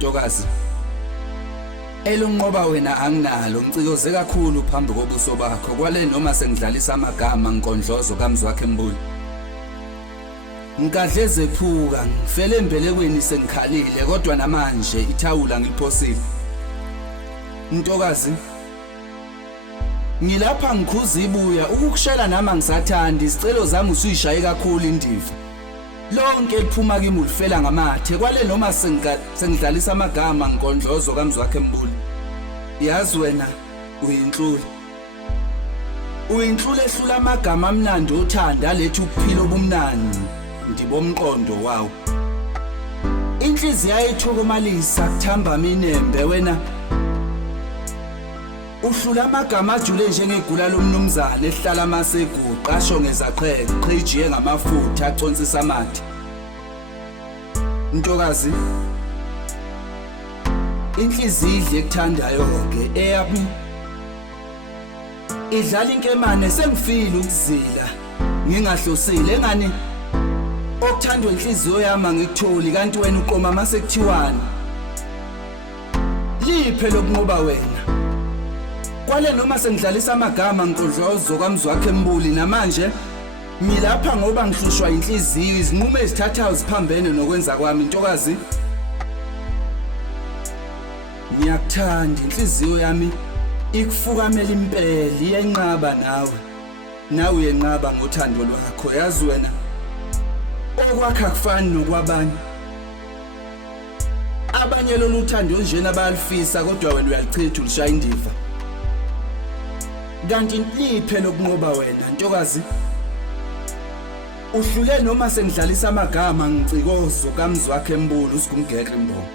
Ntokazi, elunqoba wena anginalo ngicikoze kakhulu phambi kobuso bakho kwale noma sengidlalisa amagama ngikondlozo kaMzwakhe Mbuli. Ngikadleze phuka ngifele embelekweni sengikhalile kodwa namanje ithawula ngiliphosile. Ntokazi, ngilapha ngikhuza ibuya ukukushela nama ngisathanda isicelo zami usuyishaye kakhulu indiva. Lonke liphuma kimi ulifela ngamathe kwale noma sengidlalisa amagama ngikondlozo kaMzwakhe Mbuli. Yazi wena uyinhluli. Uyinhluli ehlula amagama amnandi othanda lethu ukuphila obumnandi ndibomqondo wawo. Inhliziyo ayithokomalisa kuthamba minembe wena. Uhlula amagama ajule njengegula lomnumzane ehlala amaseguqa ashongeza qhejiye ngamafutha aconsisa amathe. Ntokazi, inhliziyo idle ekuthandayo ke eyami idlala inkemane sengifile ukuzila ngingahlosile engani okuthandwa inhliziyo yami angikutholi kanti wena uqoma mase kuthiwani. Liphe lokunqoba wena kwale noma sengidlalisa amagama ngikondlozo kaMzwakhe Mbuli namanje ngilapha ngoba ngihlushwa inhliziyo izinqumo ezithathayo ziphambene nokwenza kwami. Ntokazi, ngiyakuthanda inhliziyo yami ikufukamela impela iyenqaba nawe uyenqaba ngothando lwakho. Yazi wena okwakho akufani nokwabanye. Abanye lolu thando njena bayalifisa kodwa wena uyalichitha ulishaya indiva. Kanti liphe lokunqoba wena ntokazi. Uhlule noma sengidlalisa amagama ngicikozo kaMzwakhe Mbuli usigumgekle Mbomo.